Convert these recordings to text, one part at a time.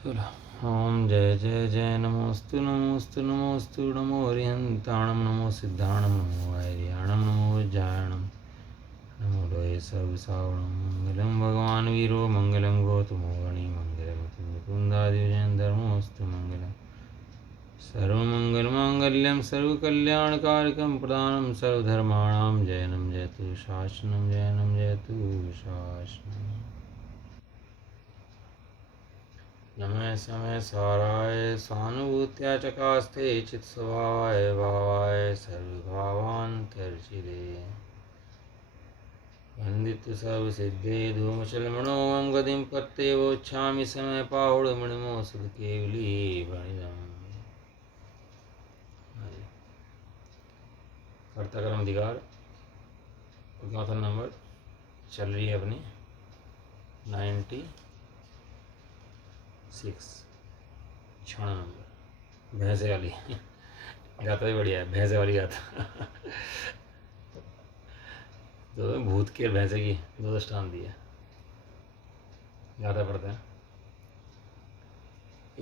चलो। ओम जय जय जय नमोस्तु नमोस्तु नमोस्तु नमो हरिहंताणम नमो सिद्धाणम नमो वैरियाणम नमो जायणम नमो लोये सर्वसावणम मंगलम भगवान वीरो मंगलम गौतमो गणी मंगलम मुकुंदादिजयन धर्मोस्तु मंगलम सर्वमंगलमांगल्यं सर्वकल्याणकारकं प्रदानं सर्वधर्माणां जयनं जयतु शासनं जयनं जयतु शासनम्। नमः समय साराय स्वानुभूत्या चकास्ते चित्स्वभावाय भावाय सर्वभावान्तर्चिदे वन्दितु सर्वसिद्धे धूमचलमणोमं गतिं पत्तेवोच्छामि समय पाहुडमणिमो सुधकेवली भणिदम्। कर्ता कर्म अधिकार गाथा नंबर चल रही है अपनी 96 क्षण नंबर भैंसे वाली गाथा भी बढ़िया है, भैंसे वाली गाथा तो भूत की और भैंसे की दो दृष्टांत दी है। गाथा पढ़ते हैं।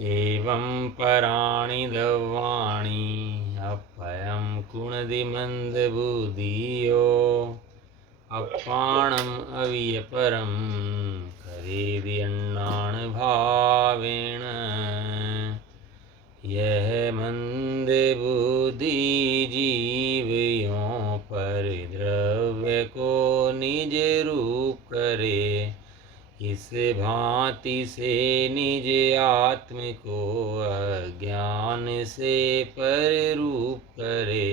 एवं पराणि दवाणि अपयं कुणदिमन्दबुधियो अपाणम् अवियपरं करेद्यन्नान् भावेन यह मंदबुद्धि जीव यों परिद्रव्य को निज रूप करे इस भांति से निज आत्म को अज्ञान से पर रूप करे।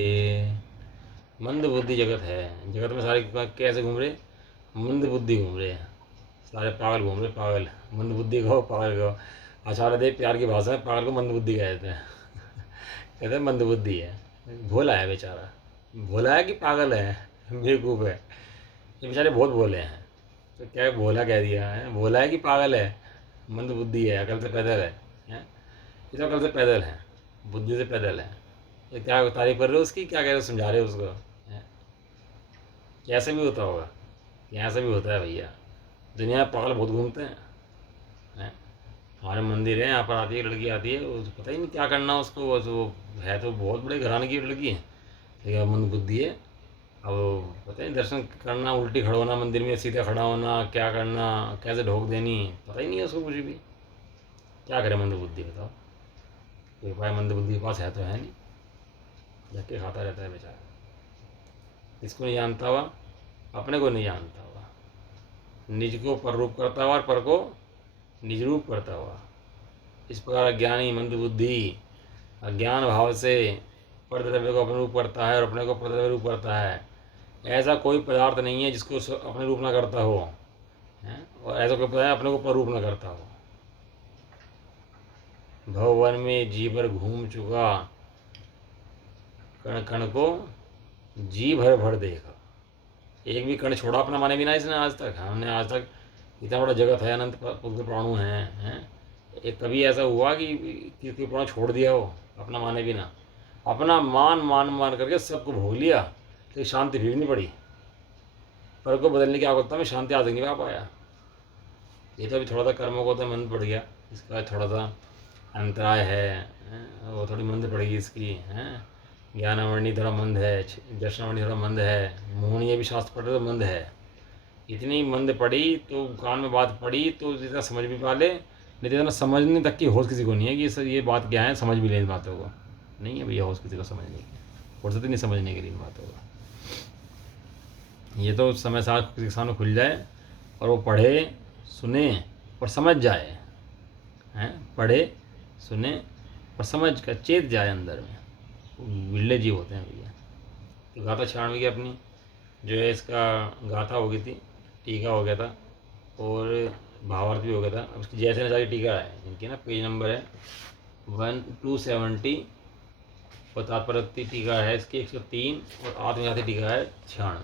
मंद बुद्धि जगत है, जगत में सारे कैसे घूम रहे? मंद बुद्धि घूम रहे हैं, सारे पागल घूम रहे, पागल। मंद बुद्धि कहो, पागल कहो। आचार्य देव प्यार की भाषा है, पागल को मंद बुद्धि कहते हैं कहते हैं मंद बुद्धि है, भोला है बेचारा। भोला है कि पागल है, बेवकूफ़ है। ये बेचारे बहुत भोले हैं, तो क्या भोला कह दिया है? भोला है कि पागल है? मंद बुद्धि है, अकल से पैदल है, ये तो अकल से पैदल है, बुद्धि से पैदल है। ये क्या तारीफ कर रहे हो उसकी? क्या कह रहे हो? समझा रहे हो उसको? कैसे भी होता होगा, ऐसा भी होता है भैया। दुनिया में पागल बहुत घूमते हैं। हमारे मंदिर है, यहाँ पर आती है लड़की, आती है, उसको पता ही नहीं क्या करना उसको। वो है तो बहुत बड़े घराने की लड़की है, लेकिन मंद बुद्धि है। अब पता नहीं दर्शन करना, उल्टी खड़ा होना मंदिर में, सीधा खड़ा होना, क्या करना, कैसे ढोक देनी, पता ही नहीं है उसको कुछ भी। क्या करे मंद बुद्धि? बताओ, कोई उपाय मंद बुद्धि के पास है तो है नहीं, धक्के खाता रहता है बेचारा। इसको नहीं जानता हुआ, अपने को नहीं जानता हुआ, निज को पर रूप करता हुआ और पर को निज रूप करता हुआ, इस प्रकार अज्ञानी मंद बुद्धि अज्ञान भाव से परद्रव्य को अपने रूप करता है और अपने को परद्रव्य रूप करता है। ऐसा कोई पदार्थ नहीं है जिसको अपने रूप ना करता हो, और ऐसा कोई पदार्थ अपने को पर रूप ना करता हो। भवन में जी भर घूम चुका, कण कण को जी भर भर देखा। एक भी कण छोड़ा अपना माने बिना इसने आज तक। हमने आज तक इतना बड़ा जगत है, अनंत पुत्र प्राणु हैं, एक कभी ऐसा हुआ कि किसी प्राण छोड़ दिया हो अपना माने बिना? अपना मान मान मान करके सबको भोग लिया, लेकिन शांति फिर नहीं पड़ी। पर को बदलने की आवश्यकता में शांति आज नहीं पा पाया। ये तो अभी थोड़ा सा कर्मों को तो मंद पड़ गया, इसका थोड़ा सा अंतराय है, वो थोड़ी मंद पड़ेगी इसकी, ज्ञानावरणी थोड़ा मंद है, दर्शनावरणी थोड़ा मंद है, मोहनीय भी शास्त्र पढ़ रहे तो मंद है। इतनी मंद पड़ी तो कान में बात पड़ी तो इतना समझ भी पा ले, नहीं तो इतना समझने तक की होश किसी को नहीं है कि सर ये बात क्या है, समझ भी ले इन बातों को। नहीं है भैया होश किसी को समझने की, फुर्सत ही नहीं समझने के लिए इन बातों को। ये तो समय साथ किसी सामने खुल जाए और वो पढ़े सुने और समझ जाए, पढ़े सुने और समझ कर चेत जाए अंदर में, बिल्ले जीव होते हैं भैया। तो गाथा 96 की अपनी जो है, इसका गाथा हो गई थी, टीका हो गया था और भावार्थ भी हो गया था। अब उसकी जैसे नज़ारी टीका है इनकी ना, पेज नंबर है 1270 और तात्पर्य टीका है इसकी 103 और आत्मघाती टीका है 96।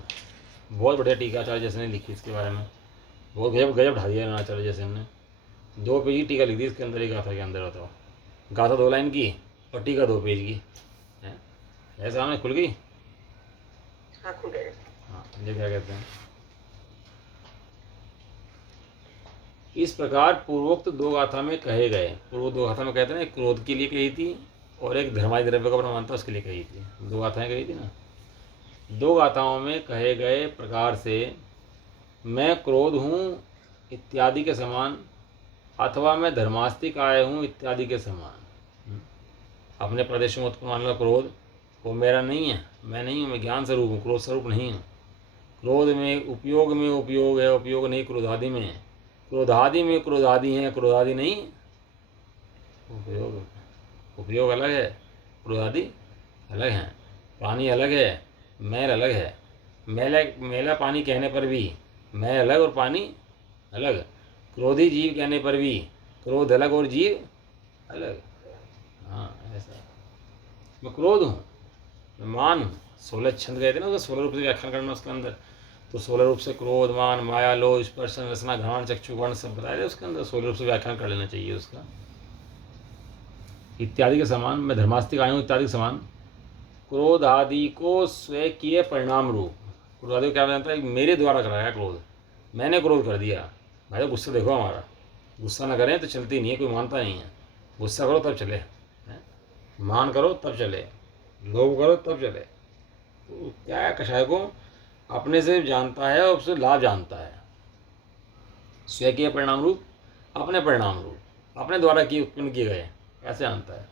बहुत बढ़िया टीका आचार्य जैसे ने लिखी इसके बारे में, बहुत गजब गजब ढा दिया आचार्य जैसे ने। 2 पेज की टीका लिख दी इसके अंदर, एक गाथा के अंदर। बताओ, गाथा 2 लाइन की और टीका 2 पेज की है सामने खुल गई। हाँ खुल गए। हाँ, ये क्या कहते हैं? इस प्रकार पूर्वोक्त दो गाथा में कहे गए, पूर्व दो गाथा में कहते हैं ना, एक क्रोध के लिए कही थी और एक धर्मादि द्रव्य का प्रमाण था उसके लिए कही थी, दो गाथाएं कही थी ना। दो गाथाओं में कहे गए प्रकार से मैं क्रोध हूँ इत्यादि के समान, अथवा मैं धर्मास्तिक आय हूँ इत्यादि के समान। अपने प्रदेश में उत्पन्न होने वाला क्रोध वो मेरा नहीं है, मैं नहीं हूँ, मैं ज्ञान स्वरूप हूँ, क्रोध स्वरूप नहीं हूँ। क्रोध में उपयोग है, उपयोग नहीं क्रोधादि में है। क्रोधादि में क्रोधादि हैं, क्रोधादि नहीं उपयोग। उपयोग अलग है, क्रोधादि अलग हैं। पानी अलग है, मैल अलग है। मेला पानी कहने पर भी मैल अलग और पानी अलग। क्रोधी जीव कहने पर भी क्रोध अलग और जीव अलग। हाँ ऐसा, मैं क्रोध हूँ, मैं मान हूँ। 16 छंद गए थे ना, उसका 16 रूप से व्याख्यान करना उसके अंदर। तो 16 रूप से क्रोध, मान, माया, लोभ, स्पर्श, रसना, घ्राण, चक्षु, वर्ण सब बताए थे उसके अंदर। 16 रूप से व्याख्यान कर लेना चाहिए उसका। इत्यादि के समान, मैं धर्मास्तिक आया हूँ इत्यादि के समान। क्रोध आदि को स्वकीय परिणाम रूप, क्रोध आदि को क्या जानता है, मेरे द्वारा कराया क्रोध, मैंने क्रोध कर दिया। भाई गुस्सा देखो हमारा, गुस्सा ना करें तो चलती नहीं है, कोई मानता नहीं है। गुस्सा करो तब चले, मान करो तब चले, लोभ करो तब चले। तो क्या है, कषाय को अपने से जानता है और उससे लाभ जानता है। स्वकीय परिणाम रूप, अपने परिणाम रूप, अपने द्वारा किए उत्पन्न किए गए, ऐसे जानता है।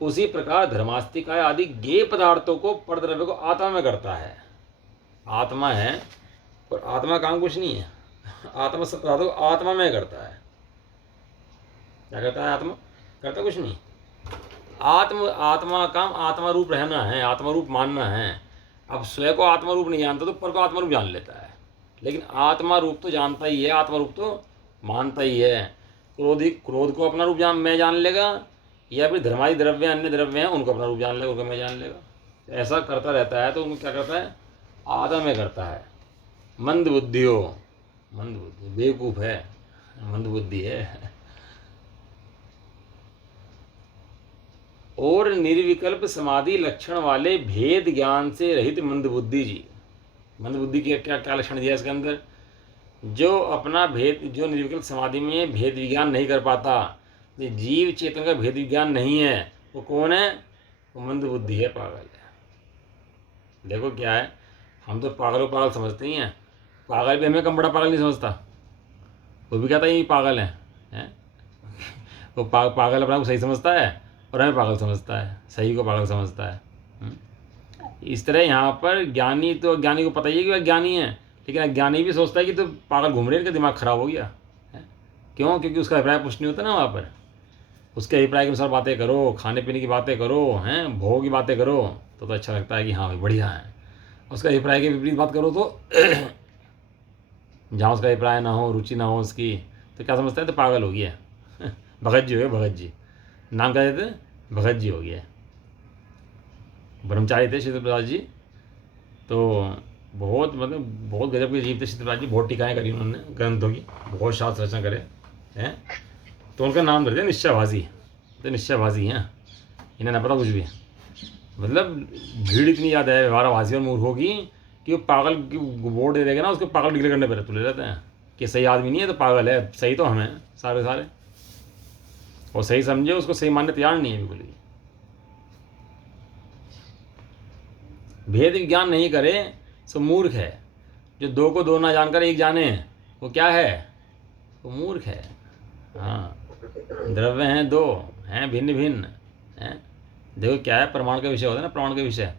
उसी प्रकार धर्मास्तिकाय आदि गेय पदार्थों को परद्रव्य को आत्मा में करता है। आत्मा है और आत्मा काम कुछ नहीं है। आत्मा सब पदार्थों को आत्मा में करता है। क्या करता है आत्मा, करता कुछ नहीं। आत्मा काम आत्मा रूप रहना है, आत्मा रूप मानना है। अब स्वयं को आत्मा रूप नहीं जानता तो पर को आत्मा रूप जान लेता है, लेकिन आत्मा रूप तो जानता ही है, आत्मा रूप तो मानता ही है। क्रोध को अपना रूप मैं जान लेगा, या फिर धर्मादि द्रव्य अन्य द्रव्य हैं उनको अपना रूप जान लेगा, उनको मैं जान लेगा। ऐसा करता रहता है तो उनको क्या करता है, आत्मा में करता है। मंद बुद्धि हो, मंद बुद्धि बेवकूफ है, मंद बुद्धि है। और निर्विकल्प समाधि लक्षण वाले भेद ज्ञान से रहित मंद बुद्धि जी। मंद बुद्धि की क्या क्या लक्षण दिया इसके अंदर, जो अपना भेद, जो निर्विकल्प समाधि में भेद विज्ञान नहीं कर पाता, जीव चेतन का भेद विज्ञान नहीं है, वो कौन है, वो मंद बुद्धि है, पागल है। देखो क्या है, हम तो पागलों पागल समझते ही हैं, पागल भी हमें कम बड़ा पागल नहीं समझता। वो भी कहता है ये पागल है? वो पागल अपना को सही समझता है और हमें पागल समझता है, सही को पागल समझता है। इस तरह यहाँ पर ज्ञानी तो, ज्ञानी को पता ही है कि वह ज्ञानी है, लेकिन अज्ञानी भी सोचता है कि तो पागल घूम रहे हैं, इनका दिमाग खराब हो गया है। क्यों? क्योंकि उसका अभिप्राय पुष्ट नहीं होता ना वहाँ पर। उसके अभिप्राय के अनुसार बातें करो, खाने पीने की बातें करो, हैं भोग की बातें करो तो अच्छा लगता है कि हाँ भाई बढ़िया है। उसका अभिप्राय के विपरीत बात करो तो जहाँ उसका अभिप्राय ना हो, रुचि ना हो उसकी, तो क्या समझता है, तो पागल हो गया। भगत जी हो गए, भगत जी नाम क्या देते, भगत जी हो गया। ब्रह्मचारी थे शीतल प्रसाद जी, तो बहुत मतलब बहुत गजब के जीव थे शीतल प्रसाद जी। बहुत टीकाएँ करी उन्होंने ग्रंथों की, बहुत शास्त्र रचना करे हैं। तो उनका नाम धरते निश्चयभाषी, तो निश्चयभाषी हैं, इन्हें ना पता कुछ भी। मतलब भीड़ इतनी ज़्यादा है व्यवहारभाषी और मूर्खों की कि वो पागल की बोर्ड दे देगा ना, उसको पागल डिक्लेयर करने पर तुले रहते हैं कि सही आदमी नहीं है तो पागल है, सही तो हमें सारे सारे, और सही समझे उसको सही मानने तैयार नहीं है बिल्कुल भी। भेद विज्ञान नहीं करे सो मूर्ख है। जो दो को दो ना जानकर एक जाने, वो क्या है, वो मूर्ख है। हाँ, द्रव्य हैं दो, हैं भिन्न भिन्न हैं। देखो क्या है, प्रमाण का विषय होता है ना, प्रमाण का विषय।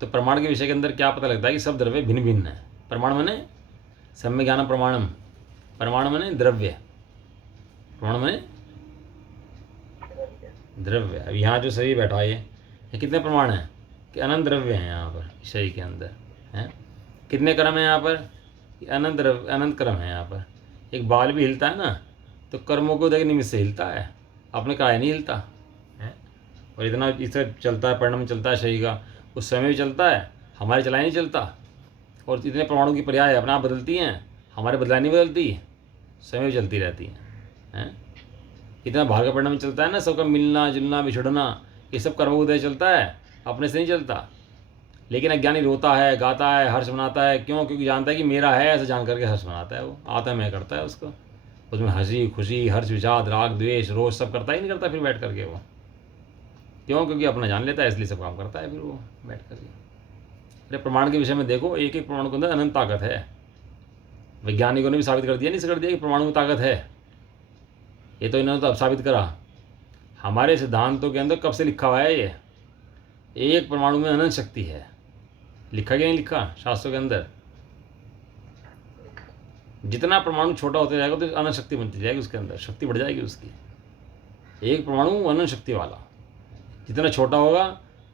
तो प्रमाण के विषय के अंदर क्या पता लगता है कि सब द्रव्य भिन्न भिन्न है। प्रमाण माने सम्य ज्ञान प्रमाणम, प्रमाण माने द्रव्य, प्रमाण माने द्रव्य। अब यहाँ जो शरीर बैठा है ये कितने प्रमाण हैं कि अनंत द्रव्य हैं यहाँ पर शरीर के अंदर हैं। कितने क्रम हैं यहाँ पर, अनंत द्रव्य, अनंत क्रम है यहाँ पर। एक बाल भी हिलता है ना तो कर्मों को देख निमित्त से हिलता है, अपने काय नहीं हिलता है। और इतना इससे चलता है, परिणाम चलता है शरीर का, उस समय भी चलता है, हमारे चलाए नहीं चलता। और इतने परमाणु की पर्याय अपने आप बदलती हैं, हमारे बदलाए नहीं बदलती, समय भी चलती रहती हैं। इतना भाग परिणाम चलता है ना, सबका मिलना जुलना बिछड़ना, ये सब कर्मोदय चलता है, अपने से नहीं चलता। लेकिन अज्ञानी रोता है, गाता है, हर्ष मनाता है। क्यों? क्योंकि जानता है कि मेरा है, ऐसा जान करके हर्ष मनाता है। वो आता मैं करता है उसको। उसमें हंसी खुशी हर्ष विषाद राग द्वेष रोष सब करता ही नहीं करता फिर बैठ करके वो। क्यों? क्योंकि अपना जान लेता है इसलिए सब काम करता है फिर वो बैठ करके। अरे प्रमाण के विषय में देखो, एक एक प्रमाण के अंदर अनंत ताकत है। वैज्ञानिकों ने भी साबित कर दिया, नहीं कर दिया कि परमाणु में ताकत है। ये तो इन्होंने तो अब साबित करा। हमारे सिद्धांतों के अंदर कब से लिखा हुआ है ये, एक परमाणु में अनंत शक्ति है। लिखा क्या नहीं लिखा शास्त्रों के अंदर? जितना परमाणु छोटा होता जाएगा तो अनंत शक्ति बनती जाएगी, उसके अंदर शक्ति बढ़ जाएगी उसकी। एक परमाणु अनंत शक्ति वाला, जितना छोटा होगा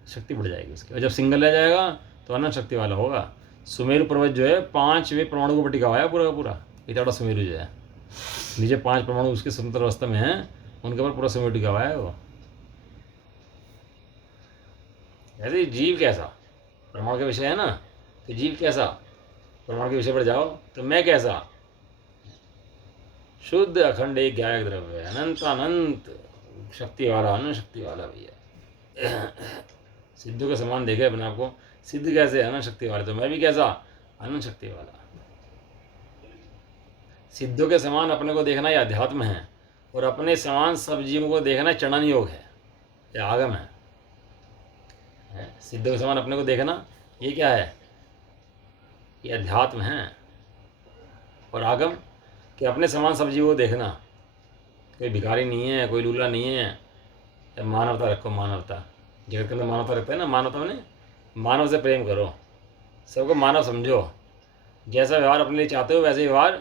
शक्ति बढ़ जाएगी उसकी, और जब सिंगल रह जाएगा तो अनंत शक्ति वाला होगा। सुमेरु पर्वत जो है 5वें परमाणु को टिका हुआ है पूरा का पूरा। इतना बड़ा सुमेरु जो है, नीचे 5 परमाणु उसके समतल अवस्था में हैं, उनके ऊपर पूरा सुमेरु टिका हुआ है वो। ऐसे जीव कैसा परमाणु का विषय है ना, तो जीव कैसा परमाणु के विषय पर जाओ तो मैं कैसा, शुद्ध अखंड एक ज्ञायक द्रव्य, अनंत अनंत शक्ति वाला, अनंत शक्ति वाला भैया। सिद्धों के समान देखे अपने आप को, सिद्ध कैसे अनंत शक्ति वाले, तो मैं भी कैसा अनंत शक्ति वाला। सिद्धों के समान अपने को देखना ये अध्यात्म है, और अपने समान सब जीवों को देखना चरणन योग है, ये आगम है। सिद्धों के समान अपने को देखना ये क्या है, ये अध्यात्म है। और आगम कि अपने समान सब जीवों को देखना, कोई भिखारी नहीं है, कोई लूला नहीं है। मानवता रखो, मानवता जगत के अंदर मानवता रखता है ना, मानवता में मानव से प्रेम करो, सबको मानव समझो, जैसा व्यवहार अपने लिए चाहते हो वैसे व्यवहार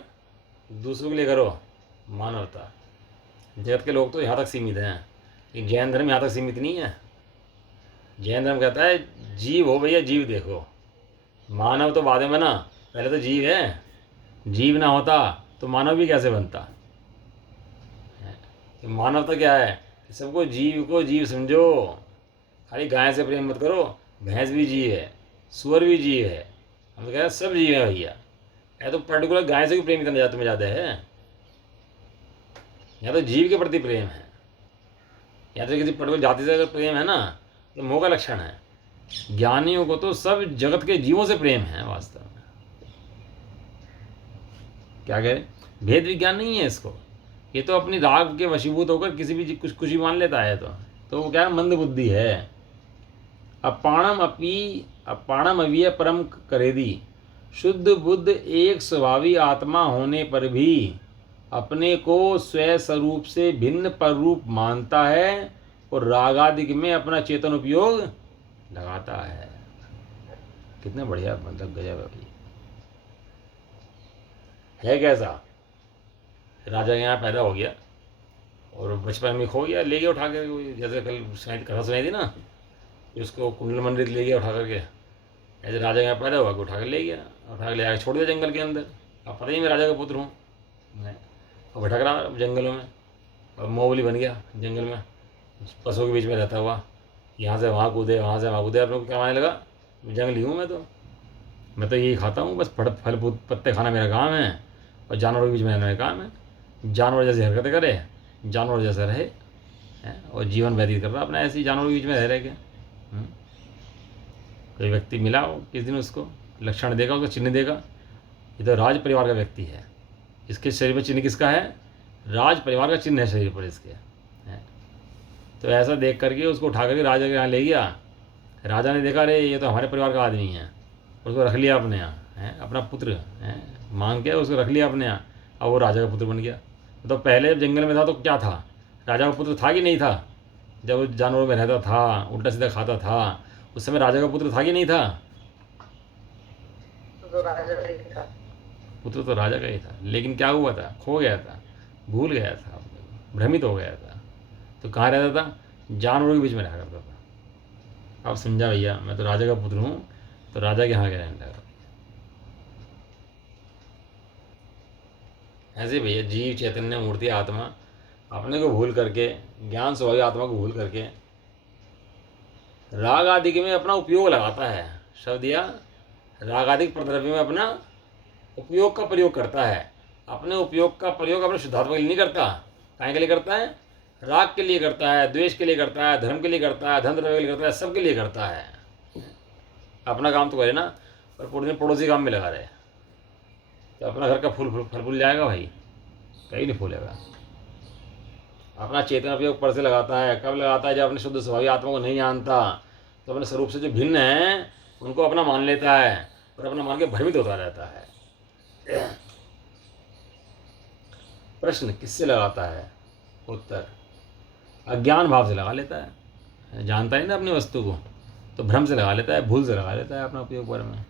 दूसरों के लिए करो, मानवता। जगत के लोग तो यहाँ तक सीमित हैं, लेकिन जैन धर्म यहाँ तक सीमित नहीं है। जैन धर्म कहता है जीव हो भैया, जीव देखो, मानव तो बाद में ना, पहले तो जीव है। जीव ना होता तो मानव भी कैसे बनता। मानवता क्या है, सबको जीव को जीव समझो। खाली गाय से प्रेम मत करो, भैंस भी जीव है, सुअर भी जीव है, हम तो कह रहे हैं सब जीव है भैया। या तो पर्टिकुलर गाय से भी प्रेम करना तुम्हें ज़्यादा है, या तो जीव के प्रति प्रेम है, या तो किसी पर्टिकुलर जाति से अगर प्रेम है ना तो मोह का लक्षण है। ज्ञानियों को तो सब जगत के जीवों से प्रेम है वास्तव में। क्या कह रहे, भेद विज्ञान नहीं है इसको, ये तो अपनी राग के वशीभूत होकर किसी भी कुछ कुछ ही मान लेता है, तो वो क्या है, मंद बुद्धि है। अपाणम अवीय परम करेदी, शुद्ध बुद्ध एक स्वभावी आत्मा होने पर भी अपने को स्वयं स्वरूप से भिन्न पर रूप मानता है, और रागादिक में अपना चेतन उपयोग लगाता है। कितना बढ़िया, मतलब गजब है कैसा। राजा के यहाँ पैदा हो गया और बचपन में खो गया, ले गया उठा के, जैसे कल कथा सुनाई थी ना, उसको कुंडल मंडित ले गया उठा करके। ऐसे राजा के यहाँ पैदा हुआ कि उठा कर ले गया, उठा कर ले आकर छोड़ दिया जंगल के अंदर। अब पता ही मैं राजा का पुत्र हूँ, और भटक रहा जंगलों में, और मोहबली बन गया जंगल में, पशुओं के बीच में रहता हुआ, यहाँ से वहाँ कूदे, वहाँ से वहाँ कूदे। अपने को क्या मानने लगा, जंगली हूँ मैं तो यही खाता हूँ, बस फल पत्ते खाना मेरा काम है, और जानवरों के बीच में रहना काम है। जानवर जैसी हरकतें करे, जानवर जैसा रहे, और जीवन व्यतीत कर रहा अपना ऐसे ही जानवरों के बीच में रह के। कोई व्यक्ति मिला हो किस दिन, उसको लक्षण देगा, उसको चिन्ह देगा, ये तो राज परिवार का व्यक्ति है, इसके शरीर पर चिन्ह किसका है, राज परिवार का चिन्ह है शरीर पर इसके। तो ऐसा देख करके उसको उठा करके राजा के यहाँ ले गया। राजा ने देखा, अरे ये तो हमारे परिवार का आदमी है, उसको रख लिया अपने यहाँ, अपना पुत्र मांग के उसको रख लिया अपने यहाँ। अब वो राजा का पुत्र बन गया। तो पहले जब जंगल में था तो क्या था, राजा का पुत्र था कि नहीं था? जब वो जानवरों में रहता था, उल्टा सीधा खाता था, उस समय राजा का पुत्र था कि नहीं था? तो राजा का ही था। पुत्र तो राजा का ही था, लेकिन क्या हुआ था, खो गया था, भूल गया था, भ्रमित हो गया था। तो कहाँ रहता था, जानवरों के बीच में रहा करता था। अब समझा भैया, मैं तो राजा का पुत्र हूँ, तो राजा के यहाँ के रहने लगा। ऐसे भैया जीव चैतन्य मूर्ति आत्मा अपने को भूल करके, ज्ञान स्वभावी आत्मा को भूल करके राग आदि के में अपना उपयोग लगाता है। शब्द दिया, राग आदि प्रद्रव्य में अपना उपयोग का प्रयोग करता है। अपने उपयोग का प्रयोग अपने शुद्धात्मा के लिए नहीं करता। काहे के लिए करता है? राग के लिए करता है, द्वेष के लिए करता है, धर्म के लिए करता है, धन द्रव्य के लिए करता है, सबके लिए करता है। अपना काम तो करे ना, पर पूरे दिन पड़ोसी काम में लगा रहे, तो अपना घर का फल फूल जाएगा भाई। कहीं नहीं फूलेगा। अपना चेतन उपयोग पर से लगाता है, कब लगाता है? जब अपने शुद्ध स्वभावी आत्मा को नहीं जानता, तो अपने स्वरूप से जो भिन्न है उनको अपना मान लेता है और अपना मान के भ्रमित होता रहता है। प्रश्न किससे लगाता है? उत्तर अज्ञान भाव से लगा लेता है। जानता ही ना अपनी वस्तु को, तो भ्रम से लगा लेता है, भूल से लगा लेता है अपना उपयोग पर में।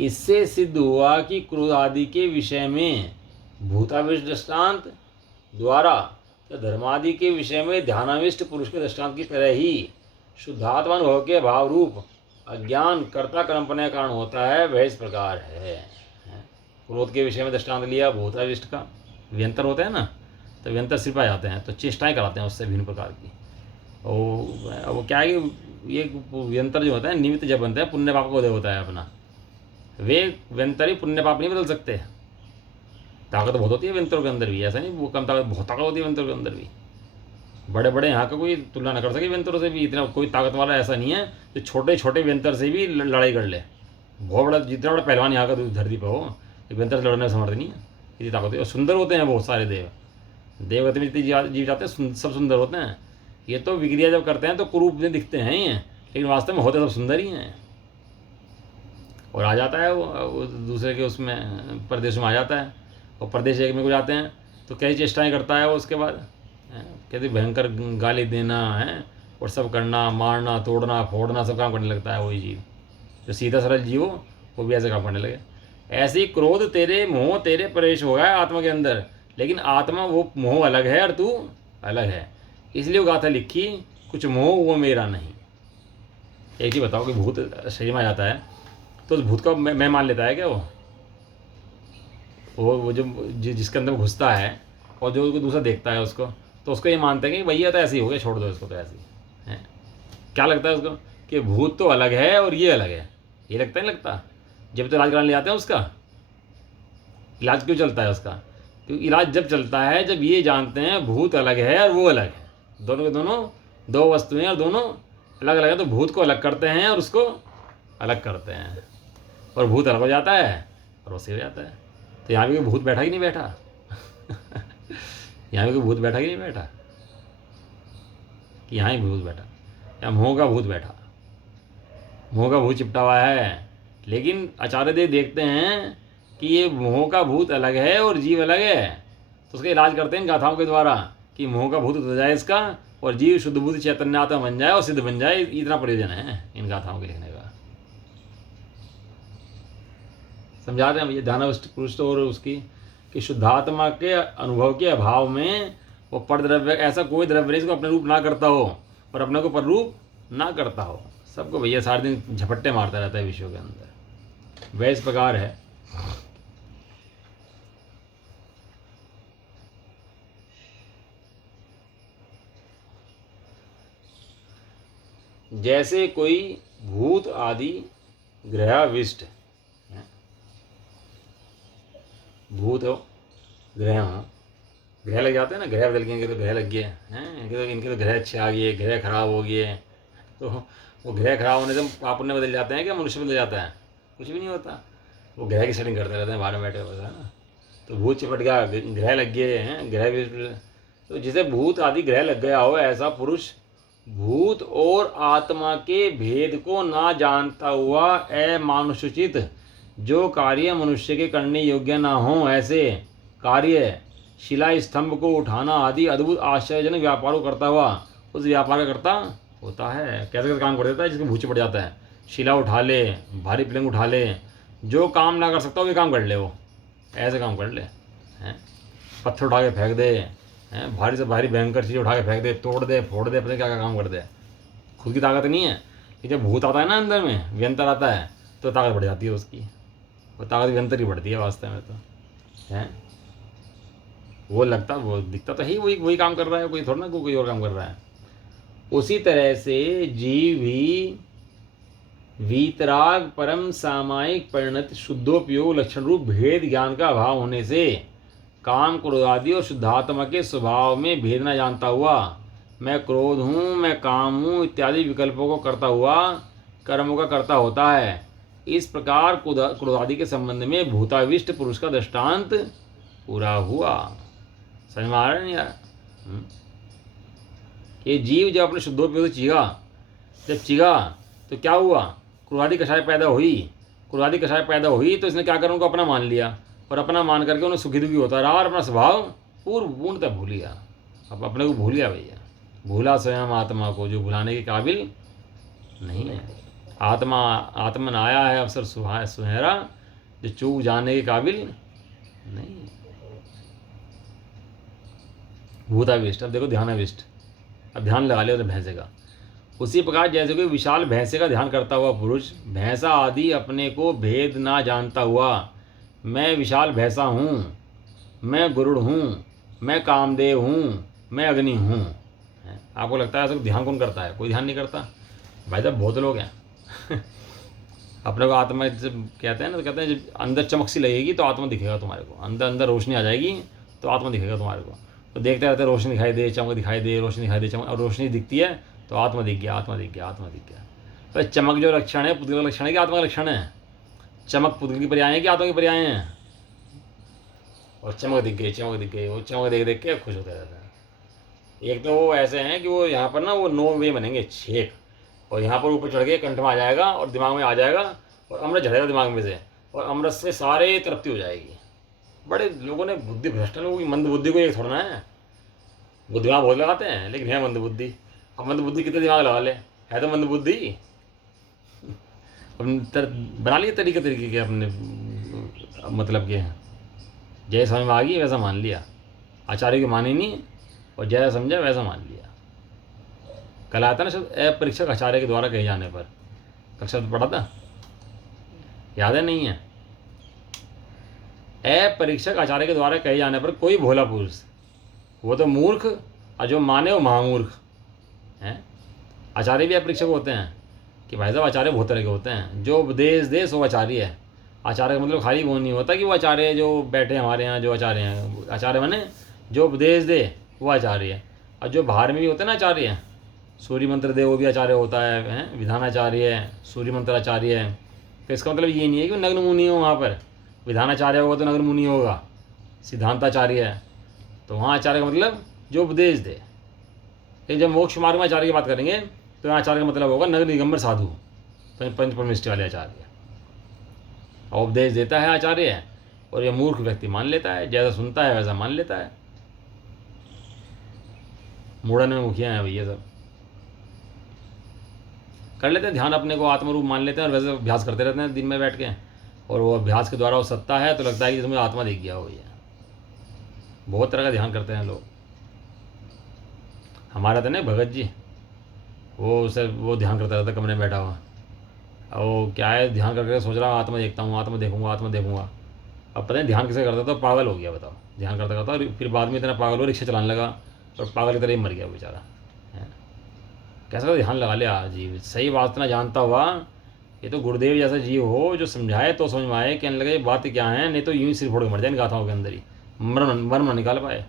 इससे सिद्ध हुआ कि क्रोध आदि के विषय में भूताविष्ट दृष्टांत द्वारा या धर्मादि के विषय में ध्यानाविष्ट पुरुष के दृष्टांत की तरह ही शुद्धात्मा अनुभव के भाव रूप अज्ञान कर्ता कर्मपने का कारण होता है, वह इस प्रकार है। क्रोध के विषय में दृष्टांत लिया भूताविष्ट का, व्यंतर होते हैं ना, तो व्यंतर सिर पर जाते हैं तो चेष्टाएं कराते हैं उससे भिन्न प्रकार की। और वो क्या है कि ये व्यंतर जो होता है निमित्त जब बनता है, पुण्य पाप का उदय होता है अपना। वे व्यंतर ही पुण्य पाप नहीं बदल सकते। ताकत बहुत होती है व्यंतरों के अंदर भी, ऐसा नहीं वो कम ताकत, बहुत ताकत होती है व्यंतरों के अंदर भी। बड़े बड़े यहाँ का कोई तुलना न कर सके व्यंतरों से भी। इतना कोई ताकत वाला ऐसा नहीं है जो छोटे छोटे व्यंतर से भी लड़ाई कर ले। बहुत बड़ा, जितना बड़ा पहलवान यहाँ का धरती पर हो, व्यंतर से लड़ने में समर्थ नहीं है, इतनी ताकत है। और सुंदर होते हैं बहुत सारे देव, देवगति में जितने जीव जाते हैं सब सुंदर होते हैं। ये तो विक्रिया जब करते हैं तो कुरूप में दिखते हैं ये, लेकिन वास्तव में होते सब सुंदर ही हैं। और आ जाता है वो दूसरे के उसमें प्रदेश में आ जाता है, और प्रदेश एक में को जाते हैं तो कई चेष्टाएं करता है वो। उसके बाद कहते भयंकर गाली देना है और सब करना, मारना, तोड़ना, फोड़ना, सब काम करने लगता है वही जीव। जो सीधा सरल जीव हो वो भी ऐसे काम करने लगे। ऐसे ही क्रोध तेरे मोह तेरे प्रवेश हो गया आत्मा के अंदर, लेकिन आत्मा वो मोह अलग है और तू अलग है। इसलिए वो गाथा लिखी, कुछ मोह वो मेरा नहीं। एक ही बताओ कि भूत शरीर में आ जाता है तो उस भूत का मैं मान लेता है क्या? वो जो जिसके अंदर घुसता है और जो उसको दूसरा देखता है उसको, तो उसको ये मानते हैं कि भैया तो ऐसे ही हो गया, छोड़ दो इसको, तो ऐसे ही है। क्या लगता है उसको कि भूत तो अलग है और ये अलग है? ये लगता नहीं लगता? जब तो इलाज कराने ले जाते हैं उसका, इलाज क्यों चलता है उसका? क्योंकि इलाज जब चलता है जब ये जानते हैं भूत अलग है और वो अलग है, दोनों के दोनों दो वस्तुएं और दोनों अलग अलग है, तो भूत को अलग करते हैं और उसको अलग करते हैं, और भूत अलग हो जाता है और वैसे हो जाता है। तो यहाँ भी कोई भूत बैठा कि नहीं बैठा? यहाँ भी कोई भूत बैठा कि नहीं बैठा? कि यहाँ ही भूत बैठा, या मोह का भूत बैठा, मोह का भूत चिपटा हुआ है। लेकिन आचार्य देव देखते हैं कि ये मोह का भूत अलग है और जीव अलग है, तो उसका इलाज करते हैं इन गाथाओं के द्वारा कि मोह का भूत उतर जाए इसका और जीव शुद्ध बुद्ध चैतन्य आत्मा बन जाए और सिद्ध बन जाए। इतना प्रयोजन है इन गाथाओं के लिखने का। समझा रहे हैं ये ध्यानाविष्ट पुरुष और उसकी कि शुद्धात्मा के अनुभव के अभाव में वो पर द्रव्य, ऐसा कोई द्रव्य नहीं जिसको अपने रूप ना करता हो और अपने को पर रूप ना करता हो। सबको भैया सारे दिन झपट्टे मारता रहता है विश्व के अंदर। वह इस प्रकार है। जैसे कोई भूत आदि ग्रहाविष्ट, भूत हो ग्रह, ग्रह लग जाते हैं ना, ग्रह बदल गए, इनके तो ग्रह लग गए हैं, इनके तो ग्रह अच्छे आ गए, ग्रह खराब हो गए। तो वो ग्रह खराब होने से पाप पुण्य बदल जाते हैं क्या? मनुष्य बदल जाता है? कुछ भी नहीं होता। वो ग्रह की सेटिंग करते रहते हैं बाहर में बैठे हुए, है ना। तो भूत चिपट गया, ग्रह लग गए हैं, ग्रह भी। तो जिसे भूत आदि ग्रह लग गया हो ऐसा पुरुष भूत और आत्मा के भेद को ना जानता हुआ अमानुषोचित जो कार्य मनुष्य के करने योग्य ना हो, ऐसे कार्य शिला स्तंभ को उठाना आदि अद्भुत आश्चर्यजनक व्यापारों करता हुआ उस व्यापार का करता होता है। कैसे कैसे काम कर देता है जिसको भूत पड़ जाता है। शिला उठा ले, भारी पलंग उठा ले, जो काम ना कर सकता वो काम कर ले, वो ऐसे काम कर ले हैं। पत्थर उठा के फेंक दे हैं, भारी से भारी भयंकर चीज़ उठा के फेंक दे, तोड़ दे, फोड़ दे, पता क्या क्या काम कर दे। खुद की ताकत नहीं है कि जब भूत आता है ना अंदर में, व्यंतर आता है तो ताकत बढ़ जाती है उसकी। वो ताकत व्यंतर ही बढ़ती है वास्तव में तो है। वो लगता, वो दिखता तो है ही वही काम कर रहा है, कोई थोड़ा ना कोई और काम कर रहा है। उसी तरह से जीव भी वीतराग परम सामायिक परिणत शुद्धोपयोग लक्षण रूप भेद ज्ञान का अभाव होने से काम क्रोध आदि और शुद्धात्मा के स्वभाव में भेद न जानता हुआ मैं क्रोध हूँ, मैं काम हूँ इत्यादि विकल्पों को करता हुआ कर्मों का करता होता है। इस प्रकार क्रोध आदि के संबंध में भूताविष्ट पुरुष का दृष्टांत पूरा हुआ। समझ में आ रहा है नहीं यार? ये जीव जब अपने शुद्धोपयोग से चीगा, जब चीगा तो क्या हुआ? क्रोधादि कषाय पैदा हुई। क्रोधादि कषाय पैदा हुई तो इसने क्या करा, उनको अपना मान लिया, और अपना मान करके उन्हें सुखी दुखी होता रहा और अपना स्वभाव पूर्णतः भूल गया। अब अपने को भूल गया भैया, भूला स्वयं आत्मा को, जो भुलाने के काबिल नहीं है। आत्मा आत्मन आया है अवसर सुनहरा, जो चूक जाने के काबिल नहीं है। भूताविष्ट, अब देखो ध्यानाविष्ट, अब ध्यान लगा लिया भैंसे का। उसी प्रकार जैसे कोई विशाल भैंसे का ध्यान करता हुआ पुरुष भैंसा आदि अपने को भेद ना जानता हुआ, मैं विशाल भैंसा हूँ, मैं गरुड़ हूँ, मैं कामदेव हूँ, मैं अग्नि हूँ। आपको लगता है ऐसा ध्यान कौन करता है? कोई ध्यान नहीं करता भाई साहब, बहुत लोग हैं अपने को आत्मा जब कहते हैं ना, तो कहते हैं जब अंदर चमक सी लगेगी तो आत्मा दिखेगा तुम्हारे को, अंदर अंदर रोशनी आ जाएगी तो आत्मा दिखेगा तुम्हारे को। तो देखते रहते रोशनी दिखाई दे, चमक दिखाई दे, रोशनी दिखाई दे, चमक, और रोशनी दिखती है तो आत्मा दिख गया, आत्मा दिख गया, आत्मा दिख गया। तो चमक जो लक्षण है पुद्गल का लक्षण है कि आत्मा का लक्षण है? चमक पुद्गल की पर्याय है कि आत्मा की पर्याय हैं? और चमक दिख गई, चमक दिख गई, वो चमक देख देख के खुश होते रहते हैं। एक तो वो ऐसे हैं कि वो यहाँ पर ना वो 9 वे बनेंगे, छेक, और यहाँ पर ऊपर चढ़ के कंठ में आ जाएगा और दिमाग में आ जाएगा और अमृत झड़ेगा दिमाग में से, और अमृत से सारे तृप्ति हो जाएगी। बड़े लोगों ने बुद्धि भ्रष्ट लोगों की, मंद बुद्धि को एक थोड़ा है, वो दिमाग बहुत लगाते हैं लेकिन है मंद बुद्धि। अब मंद बुद्धि कितने दिमाग लगा ले, है तो मंद बुद्धि। बना लिए तरीके तरीके के अपने, मतलब के जैसे समझ में आ गई वैसा मान लिया, आचार्य की मानी नहीं, और जैसा समझा वैसा मान लिया। कल आता ना शब्द अपरीक्षक आचार्य के द्वारा कहे जाने पर, कल शब्द पढ़ा था, याद है? नहीं है? अपरीक्षक आचार्य के द्वारा कहे जाने पर कोई भोला पुरुष, वो तो मूर्ख, और जो माने वो महामूर्ख हैं। आचार्य भी अपरीक्षक होते हैं कि भाई साहब आचार्य बहुत तरह के होते हैं। जो उपदेश दे सो आचार्य है। आचार्य का मतलब खाली वो नहीं होता कि वो आचार्य जो बैठे हमारे यहाँ जो आचार्य हैं, आचार्य माने जो उपदेश दे वो आचार्य है। और जो बाहर में भी होते हैं ना आचार्य, सूर्य मंत्र दे वो भी आचार्य होता है, विधानाचार्य है, सूर्य मंत्र आचार्य है। तो इसका मतलब ये नहीं है कि नग्न मुनि हो वहाँ पर, विधानाचार्य होगा तो नग्न मुनि होगा, सिद्धांताचार्य है तो वहाँ आचार्य का मतलब जो उपदेश दे। लेकिन जब मोक्ष मार्ग में आचार्य की बात करेंगे तो यहाँ आचार्य का मतलब होगा नग्न दिगंबर साधु, पंच परमिष्टि वाले आचार्य। और उपदेश देता है आचार्य, और ये मूर्ख व्यक्ति मान लेता है, जैसा सुनता है वैसा मान लेता है। मूढ़न में मुखिया हैं भैया सब, कर लेते हैं ध्यान, अपने को आत्मरूप मान लेते हैं और वैसे अभ्यास करते रहते हैं दिन में बैठ के, और वो अभ्यास के द्वारा वो सत्ता है तो लगता है कि इसमें आत्मा दिख गया हो भैया। बहुत तरह का ध्यान करते हैं लोग। हमारा था ना भगत जी, वो सर वो ध्यान करता रहता कमरे में बैठा हुआ, और क्या है ध्यान करके सोच रहा हूँ आत्मा देखता हूँ, आत्मा देखूंगा, आत्मा देखूंगा। अब पता नहीं ध्यान किसे करता था, पागल हो गया बताओ, ध्यान करता करता, और फिर बाद में इतना पागल हो रिक्शा चलाने लगा और पागल की तरह ही मर गया बेचारा। कैसा ध्यान लगा लिया जीव, सही बात ना जानता हुआ। ये तो गुरुदेव जैसा जीव हो जो समझाए तो समझ में आए, कहने लगे बात क्या है, नहीं तो यूं ही सिर फोड़ के मर जाए इन गाथाओं के अंदर ही, मर्म ना निकाल पाए,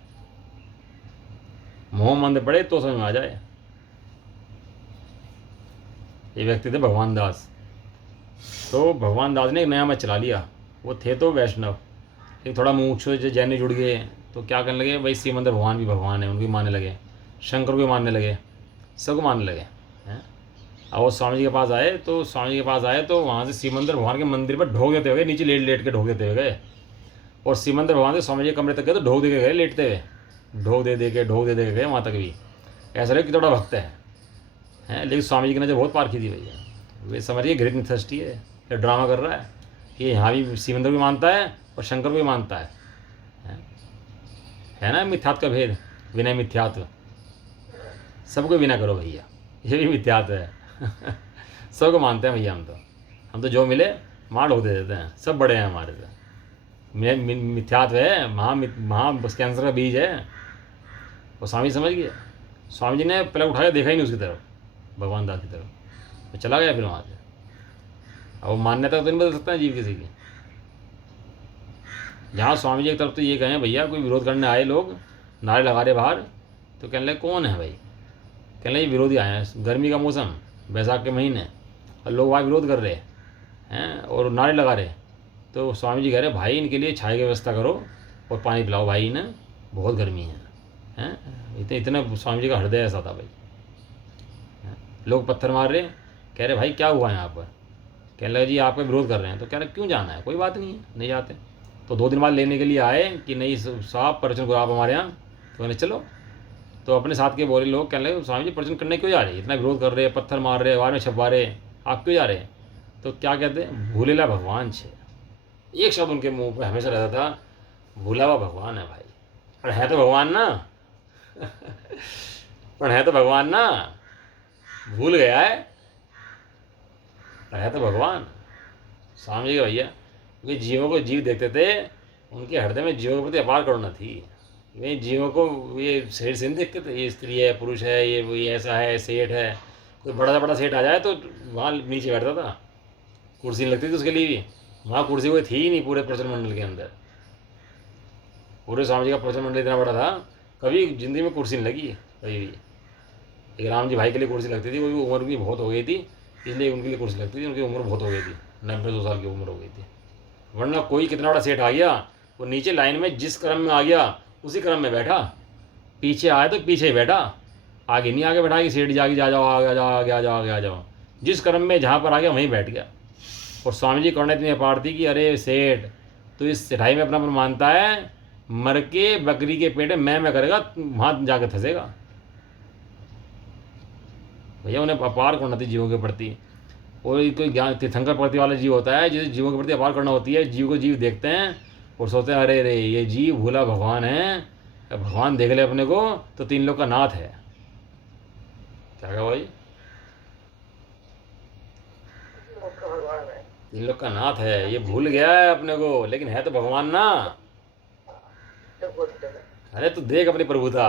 मोह मंद पड़े तो समझ में आ जाए। ये व्यक्ति थे भगवान दास। तो भगवान दास ने एक नया मत चला लिया। वो थे तो वैष्णव, लेकिन थोड़ा मुमुक्षु जो जैन जुड़ गए तो क्या करने लगे, भाई श्रीमंदर भगवान भी भगवान है, उनको मानने लगे, शंकर को भी मानने लगे, सबको मानने लगे हैं। और वो स्वामी जी के पास आए, तो स्वामी जी के पास आए तो वहाँ से श्रीमंदर भगवान के मंदिर पर ढोक देते हुए गए, नीचे लेट लेट के ढोक देते हुए गए, और श्रीमंदर भगवान से स्वामी जी के कमरे तक गए तो ढोक दे के गए लेटते हुए, ढोक दे के गए वहाँ तक भी। ऐसा लगे कि थोड़ा भक्त है, लेकिन स्वामी जी की नजर बहुत पारखी थी भैया। वे समझिए ग्रेट मिथस्टी है, ये ड्रामा कर रहा है, ये यहाँ भी श्रीमंदर भी मानता है और शंकर को भी मानता है ना। मिथ्यात्व का भेद, विनय मिथ्यात्व, सबको विनय करो भैया, ये भी मिथ्यात्व है सबको मानते हैं भैया, हम तो जो मिले मार ढोक दे देते हैं, सब बड़े हैं हमारे से। मिथ्यात्व है, महा कैंसर का बीज है। वो स्वामी समझ गया, स्वामी जी ने पहले उठाया, देखा ही नहीं उसकी तरफ, भगवान दास की तरफ, तो चला गया फिर वहाँ से। अब वो मान्यता तो नहीं बदल सकता है जीव किसी की। जहाँ स्वामी जी की तरफ तो ये कहें भैया, कोई विरोध करने आए लोग नारे लगा रहे बाहर, तो कहने लगे कौन है भाई, कहने लगे विरोधी आए हैं, गर्मी का मौसम, बैसाख के महीने, और लोग वहाँ विरोध कर रहे हैं और नारे लगा रहे। तो स्वामी जी कह रहे भाई इनके लिए छाया की व्यवस्था करो, और पानी पिलाओ भाई ना, बहुत गर्मी है, हैं इतने इतना स्वामी जी का हृदय ऐसा था भाई। हैं? लोग पत्थर मार रहे, कह रहे भाई क्या हुआ यहाँ पर, कहने लगे जी आपका विरोध कर रहे हैं। तो कह रहे क्यों जाना है, कोई बात नहीं है, नहीं जाते। तो 2 दिन बाद लेने के लिए आए कि नहीं साहब प्रवचन करो आप हमारे यहाँ। तो कहने चलो। तो अपने साथ के बोले लोग कहने लगे स्वामी जी प्रवचन करने क्यों जा रहे हैं, इतना विरोध कर रहे हैं, पत्थर मार रहे हैं, वार में छपवा रहे हैं, आप क्यों जा रहे हैं। तो क्या कहते हैं, भूलेला भगवान छे। एक शब्द उनके मुंह पे हमेशा रहता था, भूला हुआ भगवान है भाई। पर है तो भगवान ना पर है तो भगवान ना, भूल गया है, पर है तो भगवान। स्वामी जी भैया वे जीवों को जीव देखते थे, उनके हृदय में जीवों के प्रति अपार करुणा थी। वे जीवों को ये शरीर से नहीं देखते थे, ये स्त्री है, पुरुष है, ये ऐसा है, सेठ है। कोई बड़ा से बड़ा सेठ आ जाए तो वहाँ नीचे बैठता था, कुर्सी नहीं लगती थी उसके लिए भी। वहाँ कुर्सी कोई थी ही नहीं पूरे प्रवचन मंडल के अंदर। पूरे स्वामी जी का प्रवचन मंडल इतना बड़ा था, कभी जिंदगी में कुर्सी नहीं लगी कभी भी। एक राम जी भाई के लिए कुर्सी लगती थी, वो भी उम्र भी बहुत हो गई थी, इसलिए उनके लिए कुर्सी लगती थी, उनकी उम्र बहुत हो गई थी, 90-100 साल की उम्र हो गई थी। वरना कोई कितना बड़ा सेठ आ गया, वो नीचे लाइन में जिस क्रम में आ गया उसी क्रम में बैठा, पीछे आए तो पीछे ही बैठा, आगे नहीं आगे बैठा कि सेठ जाके जा जाओ, आगे जाओ, आगे आ जाओ, आगे आ जाओ। जिस क्रम में जहाँ पर आ गया वहीं बैठ गया। और स्वामी जी करुणा इतनी अपार थी कि अरे सेठ तो इस सेठाई में अपना मानता है, मर के बकरी के पेट में मैं करेगा, वहाँ जाकर फंसेगा। भैया उन्हें अपार करुणा थी जीवों के प्रति। और कोई ज्ञान तीर्थंकर प्रति वाला जीव होता है जिसे जीवों के प्रति अपार करना होती है, जीव को जीव देखते हैं और सोचते हैं अरे रे ये जीव भूला भगवान है, भगवान देख ले अपने को तो 3 लोग का नाथ है। क्या कहा भाई, मुख्य भगवान है। 3 लोग का नाथ है, ये भूल गया है अपने को, लेकिन है तो भगवान ना। तो बोलते हैं अरे तू देख अपनी प्रभुता,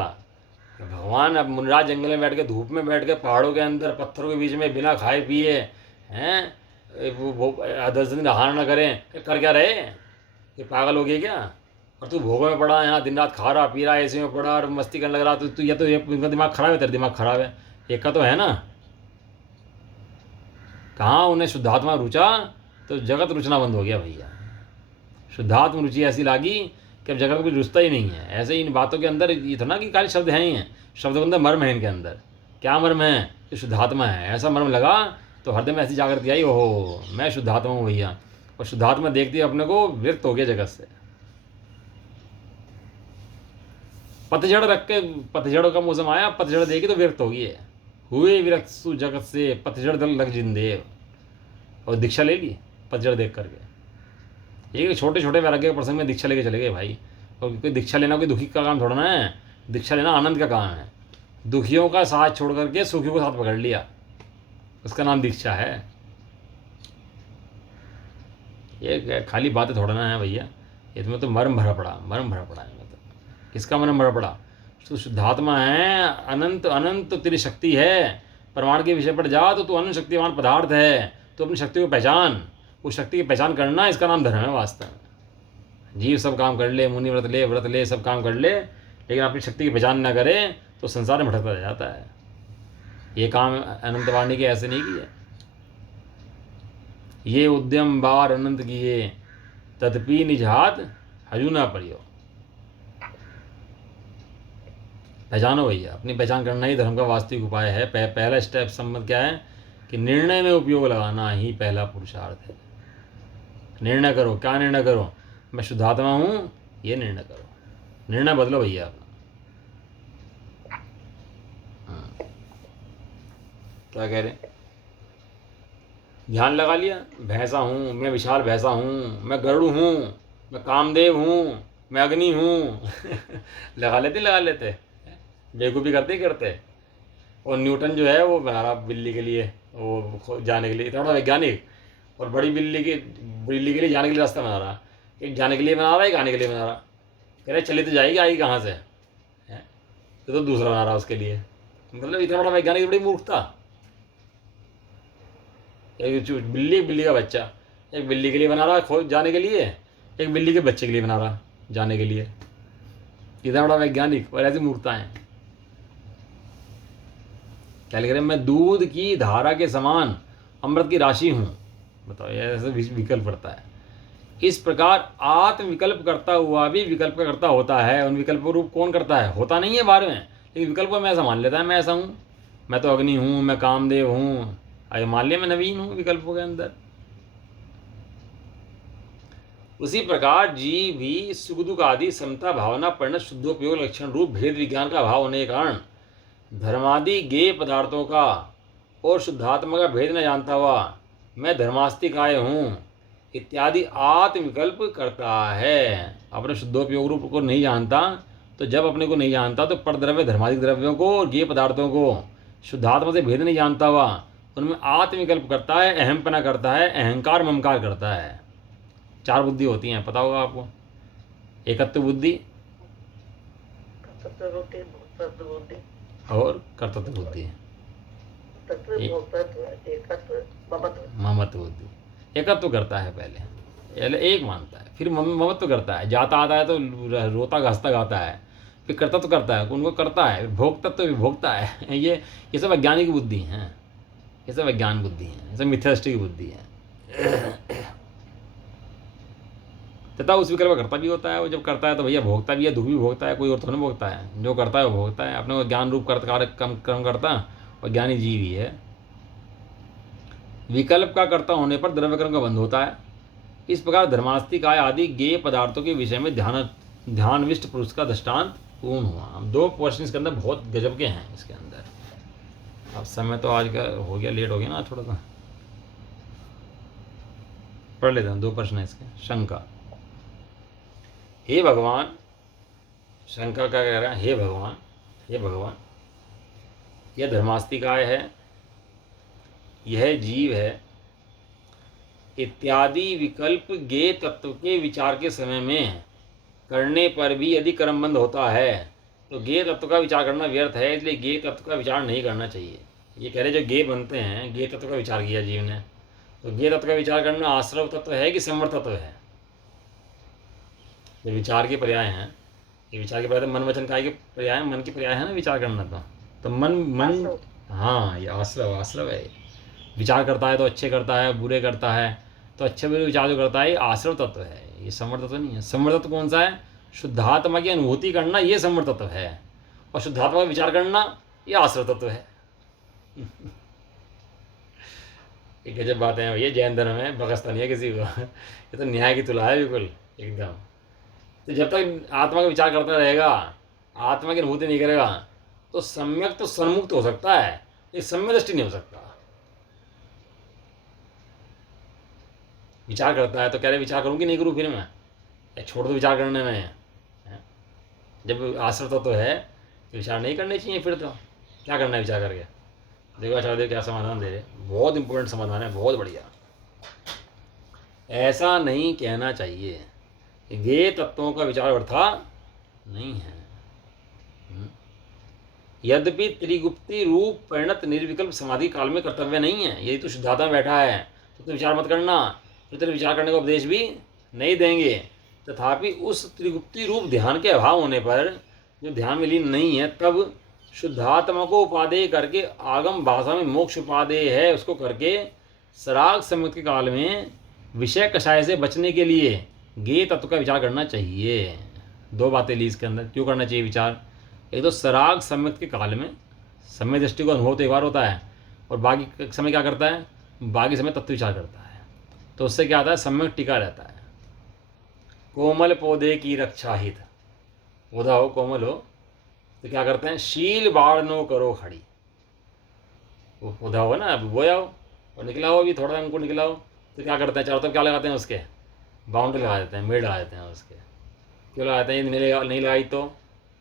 भगवान अब मुनराज जंगल में बैठ के, धूप में बैठ के, पहाड़ों के अंदर पत्थरों के बीच में बिना खाए पिए हैं, वो 10 दिन आहार ना करें, कर क्या रहे, ये पागल हो गए क्या। और तू भोगों में पड़ा, यहाँ दिन रात खा रहा पी रहा, ऐसे में पड़ा और मस्ती करने लग रहा, तो तू या तो इनका दिमाग खराब है, तेरा दिमाग खराब है, एक का तो है ना। कहाँ उन्हें शुद्धात्मा रुचा तो जगत रुचना बंद हो गया भैया। शुद्धात्मा रुचि ऐसी लागी कि अब जगत में कुछ रुचता ही नहीं है। ऐसे इन बातों के अंदर ये था ना कि खाली शब्द हैं ही हैं, शब्द के अंदर मर्म है, इनके अंदर क्या मर्म है, ये शुद्धात्मा है। ऐसा मर्म लगा तो हृदय में ऐसी जागृति आई, ओहो मैं शुद्धात्मा हूँ भैया। और शुद्धात्मा देखती अपने को विरक्त हो गया जगत से। पतझड़ रख के, पतझड़ का मौसम आया, पतझड़ देखी तो विरक्त हो गई है, हुए विरक्त सु जगत से, पतझड़ दल लग जिंदेव। और दीक्षा ले ली पतझड़ देख करके। ये छोटे छोटे वैराग्य के प्रसंग में दीक्षा लेके चले गए भाई। और कोई दीक्षा लेना कोई दुखी का काम थोड़ा ना है, दीक्षा लेना आनंद का काम है। दुखियों का साथ छोड़ करके सुखियों को साथ पकड़ लिया, उसका नाम दीक्षा है। ये खाली बातें थोड़ा ना है भैया, इसमें तो मर्म भरा पड़ा, मर्म भरा पड़ा है। मतलब किसका मर्म भरा पड़ा, तो शुद्धात्मा है, अनंत अनंत तो तेरी शक्ति है। प्रमाण के विषय पर जा तो तू अनंत शक्तिवान पदार्थ है, तो अपनी शक्ति को पहचान, उस शक्ति की पहचान करना, इसका नाम धर्म है वास्तव में। जीव सब काम कर ले, मुनि व्रत ले, सब काम कर ले, लेकिन अपनी शक्ति की पहचान न करे तो संसार में भटकता जाता है। ये काम अनंत वाणी के ऐसे नहीं किए। ये उद्यम बार अनंत किए, तदपि निज हाथ हजू ना परियो। पहचानो भैया, अपनी पहचान करना ही धर्म का वास्तविक उपाय है। पहला स्टेप संबंध क्या है कि निर्णय में उपयोग लगाना ही पहला पुरुषार्थ है। निर्णय करो, क्या निर्णय करो, मैं शुद्धात्मा हूँ, ये निर्णय करो, निर्णय बदलो भैया अपना। क्या कह रहे, ध्यान लगा लिया, भैंसा हूँ मैं, विशाल भैंसा हूँ मैं, गरुड़ हूँ मैं, कामदेव हूँ मैं, अग्नि हूँ लगा लेते बेवकूफ़ी करते। और न्यूटन जो है वो बना रहा बिल्ली के लिए, वो जाने के लिए, इतना बड़ा वैज्ञानिक, और बड़ी बिल्ली के लिए जाने के लिए रास्ता बना रहा, एक जाने के लिए बना रहा है, एक आने के लिए बना रहा। कह रहे चली तो जाएगी, आएगी कहाँ से है, तो दूसरा बना रहा उसके लिए। मतलब इतना बड़ा वैज्ञानिक, बड़ी मूर्खता। एक बिल्ली का बच्चा, एक बिल्ली के लिए बना रहा खोज जाने के लिए, एक बिल्ली के बच्चे के लिए बना रहा जाने के लिए। इतना बड़ा वैज्ञानिक और ऐसी मूर्खताएं। क्या लिख रहे हैं, मैं दूध की धारा के समान अमृत की राशि हूँ। बताओ ये ऐसे विकल्प पड़ता है। इस प्रकार आत्म विकल्प करता हुआ भी विकल्प का कर्ता होता है। उन विकल्प का रूप कौन करता है? होता नहीं है बाहर में, लेकिन विकल्प को मैं ऐसा मान लेता है, मैं ऐसा हूँ, मैं तो अग्नि हूँ, मैं कामदेव हूँ, अरे मान लिया मैं नवीन हूँ विकल्पों के अंदर। उसी प्रकार जीव भी सुख दुख आदि समता भावना परिणत शुद्धोपयोग लक्षण रूप भेद विज्ञान का अभाव होने के कारण धर्मादि गेय पदार्थों का और शुद्धात्मा का भेद न जानता हुआ मैं धर्मास्तिकाय हूँ इत्यादि आत्म विकल्प करता है। अपने शुद्धोपयोग रूप को नहीं जानता, तो जब अपने को नहीं जानता तो परद्रव्य धर्मादिक द्रव्यों को और गेय पदार्थों को शुद्धात्मा से भेद नहीं जानता हुआ उनमें आत्म विकल्प करता है, अहमपना करता है, अहंकार ममकार करता है। 4 बुद्धि होती हैं, पता होगा आपको। एकत्व बुद्धि तत्व बुद्धि, भोक्तृत्व बुद्धि, और कर्तृत्व बुद्धि, तत्व भोक्तृत्व, एकत्व, ममत्व। ममत्व बुद्धि। एकत्व करता है पहले एक मानता है, फिर ममत्व करता है, जाता आता है तो रोता घासता गाता है, फिर कर्तत्व करता है, उनको करता है, फिर भोक्तत्व भी भोगता है। ये सब वैज्ञानिक बुद्धि हैं, ये सब वैज्ञान बुद्धि हैं, ये सब मिथ्यादृष्टि की बुद्धि है। तथा उस विकल्प का कर्ता भी होता है। वो जब करता है तो भैया भोगता भी है, दुख भी भोगता है, कोई और थोड़ा भोगता है। जो करता है वो भोगता है, अपने को ज्ञान रूप कर्म करता और ज्ञानी जीव ही है। विकल्प का कर्ता होने पर द्रव्य कर्म का बंध होता है। इस प्रकार धर्मास्तिक आय आदि गेय पदार्थों के विषय में ध्यानविष्ट पुरुष का दृष्टांत पूर्ण हुआ। हम 2 क्वेश्चन इसके अंदर बहुत गजब के हैं इसके अंदर। अब समय तो आज का हो गया, लेट हो गया ना थोड़ा सा, पढ़ लेते हैं 2 प्रश्न इसके। शंका, हे भगवान, शंका क्या कह रहा है? हे भगवान, यह धर्मास्तिकाय है, यह जीव है इत्यादि विकल्प गेय तत्व के विचार के समय में करने पर भी यदि कर्मबंध होता है तो गेय तत्व का विचार करना व्यर्थ है, इसलिए गेय तत्व का विचार नहीं करना चाहिए। ये कह रहे जो गेय बनते हैं, गेय तत्व का विचार किया जीव ने, तो गेय तत्व का विचार करना आश्रव तत्व है कि संवर तत्व है? जो विचार के पर्याय हैं, ये विचार के पर्याय तो मन वचन काय के पर्याय, मन के पर्याय है ना विचार करना। तो मन हाँ, ये आश्रव है। विचार करता है तो अच्छे करता है, बुरे करता है, तो अच्छे बुरे विचार जो करता है ये आश्रव तत्व है, ये संवर तत्व नहीं है। संवर तत्व कौन सा है? शुद्धात्मा की अनुभूति करना, ये संवर तत्व है, और शुद्धात्मा का विचार करना ये आश्रव तत्व है। ये गजब बातें हैं भैया, जैन धर्म में बकसता नहीं है किसी को। ये तो न्याय की तुला है बिल्कुल एकदम। तो जब तक आत्मा का विचार करता रहेगा, आत्मा की अनुभूति नहीं करेगा, तो सम्यक तो सन्मुक्त हो सकता है, ये सम्यक दृष्टि नहीं हो सकता। विचार करता है तो कह रहे विचार करूँ कि नहीं करूँ, फिर मैं छोड़ दो विचार करने में है? जब आश्रत तो है तो विचार नहीं करने चाहिए, फिर तो क्या करना है विचार करके? देखो आचार्य क्या समाधान दे रहे, बहुत इंपॉर्टेंट समाधान है, बहुत बढ़िया। ऐसा नहीं कहना चाहिए, ये तत्वों का विचार वृथा नहीं है। यद्यपि त्रिगुप्ती रूप परिणत निर्विकल्प समाधि काल में कर्तव्य नहीं है। यदि तो शुद्धात्मा में बैठा है तो विचार मत करना, तो तेरे विचार करने का उपदेश भी नहीं देंगे। तथापि उस त्रिगुप्ती रूप ध्यान के अभाव होने पर, जो ध्यान में लीन नहीं है, तब शुद्धात्मा को उपादेय करके आगम भाषा में मोक्ष उपादेय है उसको करके सराग सम्यक के काल में विषय कषाय से बचने के लिए गेय तत्व का विचार करना चाहिए। 2 बातें ली इसके अंदर, क्यों करना चाहिए विचार? एक तो सराग सम्यक के काल में समय दृष्टि को अनुभव तो एक बार होता है, और बाकी समय क्या करता है? बाकी समय तत्व विचार करता है, तो उससे क्या आता है? सम्यक टिका रहता है। कोमल पौधे की रक्षा हित, पौधा हो कोमल हो तो क्या करते हैं? शील बाढ़ नो करो खड़ी। वो पौधा हो ना, अभी बोया हो और निकला हो, अभी थोड़ा अंकुर निकला हो, तो क्या करते हैं? चारों तरफ क्या लगाते हैं? उसके बाउंड्री लगा देते हैं, मेड़ लगा देते हैं उसके। क्यों लगाते हैं? नहीं लगाई तो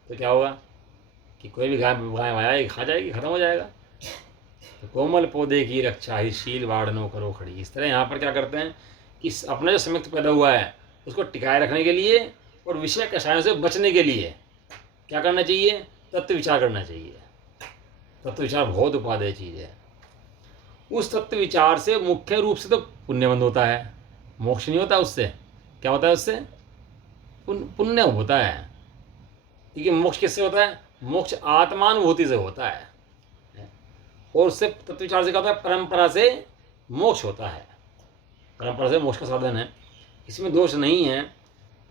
क्या होगा कि कोई भी गाय आएगी खा जाएगी, खत्म हो जाएगा। तो कोमल पौधे की रक्षा ही शील बाढ़ नो करो खड़ी। इस तरह यहाँ पर क्या करते हैं कि अपना जो सम्यक पैदा हुआ है उसको टिकाए रखने के लिए और विषय कषायों से बचने के लिए क्या करना चाहिए? तत्व विचार करना चाहिए। तत्व विचार बहुत उपादेय चीज़ है। उस तत्व विचार से मुख्य रूप से तो पुण्यबंध होता है, मोक्ष नहीं होता। उससे क्या होता है? उससे पुण्य होता है। ठीक है, मोक्ष किससे होता है? मोक्ष आत्मानुभूति से होता है, और उससे तत्व विचार से क्या होता है? परंपरा से मोक्ष होता है। परंपरा से मोक्ष का साधन है। इसमें दोष नहीं है,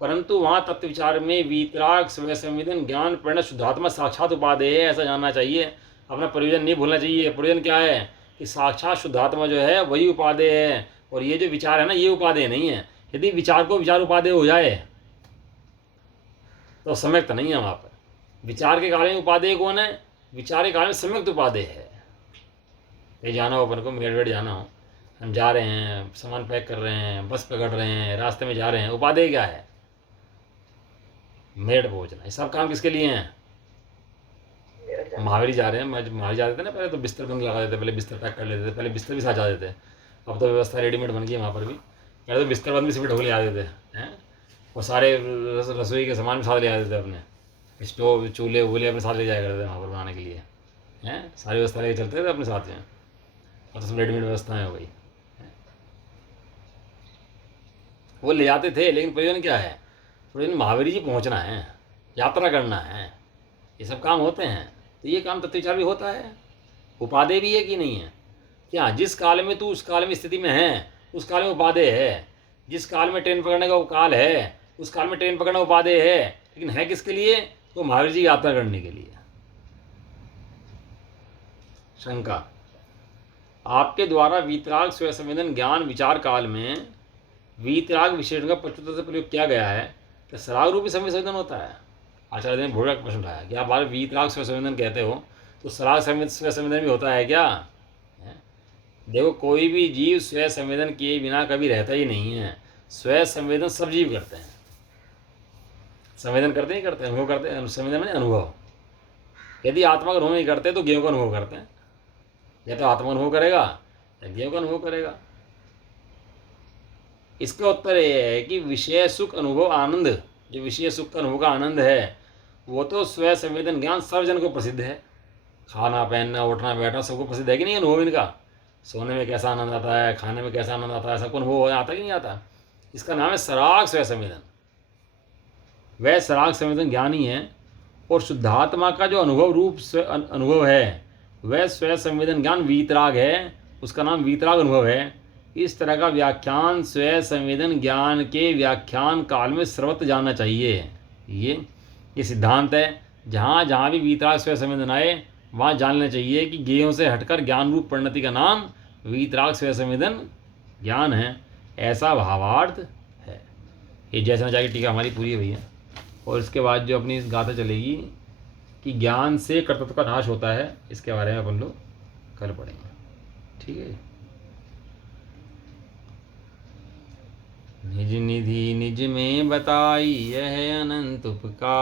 परंतु वहाँ तत्व विचार में वीतराग स्वय संवेदन ज्ञान प्रेरणा शुद्धात्मा साक्षात उपादेय है, ऐसा जानना चाहिए। अपना प्रयोजन नहीं भूलना चाहिए। प्रयोजन क्या है कि साक्षात शुद्धात्मा जो है वही उपादेय है, और ये जो विचार है ना ये उपादेय नहीं है। यदि विचार को विचार उपादेय हो जाए तो सम्यक्त नहीं है वहाँ पर। विचार के कारण उपादेय कौन है? विचार के कारण सम्यक्त उपादेय है। कहीं जाना हो अपन को, मेड़ वेड़ जाना हो, हम जा रहे हैं, सामान पैक कर रहे हैं, बस पकड़ रहे हैं, रास्ते में जा रहे हैं, उपादेय क्या है? मेड़ पहुँचना। ये सब काम किसके लिए हैं? महावीर जा रहे हैं, महावीर जाते थे ना पहले तो बिस्तर बंद लगा देते, पहले बिस्तर पैक कर लेते थे, पहले बिस्तर भी साथ जा देते। अब तो व्यवस्था रेडीमेड बन गई है वहाँ पर भी। पहले तो बिस्तर बंद भी सिर्फ ढोक ले आते थे हैं, और सारे रसोई के सामान भी साथ ले आते थे अपने, स्टोव चूल्हे वूल्हे अपने साथ ले जाया करते थे वहाँ पर बनाने के लिए हैं, सारी व्यवस्था लेके चलते थे अपने साथ में। और तो सब रेडीमेड व्यवस्थाएँ हो गई, वो ले जाते थे। लेकिन प्रयोजन क्या है? प्रयोजन महावीर जी पहुँचना है, यात्रा करना है, ये सब काम होते हैं। तो ये काम तत्व विचार भी होता है, उपादेय भी है कि नहीं है? क्या जिस काल में तू उस काल में स्थिति में है उस काल में उपादेय है। जिस काल में ट्रेन पकड़ने का काल है उस काल में ट्रेन पकड़ना उपादेय है, लेकिन है किसके लिए? तो महावीर जी यात्रा करने के लिए। शंका, आपके द्वारा वीतराग स्वय संवेदन ज्ञान विचार काल में वीतराग विशेषण का प्रचुरता से प्रयोग किया गया है, क्या सराग रूपी समय संवेदन होता है? आचार्य ने भूरा प्रश्न उठाया कि आप बार वीतराग स्वय संवेदन कहते हो, तो सराग स्वय संवेदन भी होता है क्या? देखो, कोई भी जीव स्वय संवेदन किए बिना कभी रहता ही नहीं है। स्वय संवेदन सब जीव करते हैं। संवेदन करते ही करते हैं, अनुभव करते हैं। संवेदन में अनुभव, यदि आत्मा का अनुभव नहीं करते तो गेहूं का अनुभव करते हैं। या तो आत्मा अनुभव करेगा या गेहूं का अनुभव करेगा। इसका उत्तर यह है कि विषय सुख अनुभव आनंद, जो विषय सुख का अनुभव का आनंद है वो तो स्वय संवेदन ज्ञान सर्वजन को प्रसिद्ध है। खाना पहनना उठना बैठना सबको प्रसिद्ध है कि नहीं अनुभव इनका? सोने में कैसा आनंद आता है, खाने में कैसा आनंद आता है, सबको अनुभव आता कि नहीं आता? इसका नाम है सराग स्वय संवेदन। वह सराग संवेदन ज्ञान ही है। और शुद्धात्मा का जो अनुभव रूप अनुभव है वह स्वय संवेदन ज्ञान वीतराग है, उसका नाम वीतराग अनुभव है। इस तरह का व्याख्यान स्वय संवेदन ज्ञान के व्याख्यान काल में सर्वत्र जानना चाहिए। ये सिद्धांत है। जहाँ जहाँ भी वीतराग स्वय संवेदन आए वहाँ जान लेना चाहिए कि गेयों से हटकर ज्ञान रूप परिणति का नाम वीतराग स्वय संवेदन ज्ञान है, ऐसा भावार्थ है। ये जैसा जाके टीका हमारी पूरी है भैया। और इसके बाद जो अपनी गाथा चलेगी कि ज्ञान से कर्तृत्व का नाश होता है, इसके बारे में अपन लोग कल पढ़ेंगे। ठीक है। निज निधि निज में बताई यह अनंत उपकार।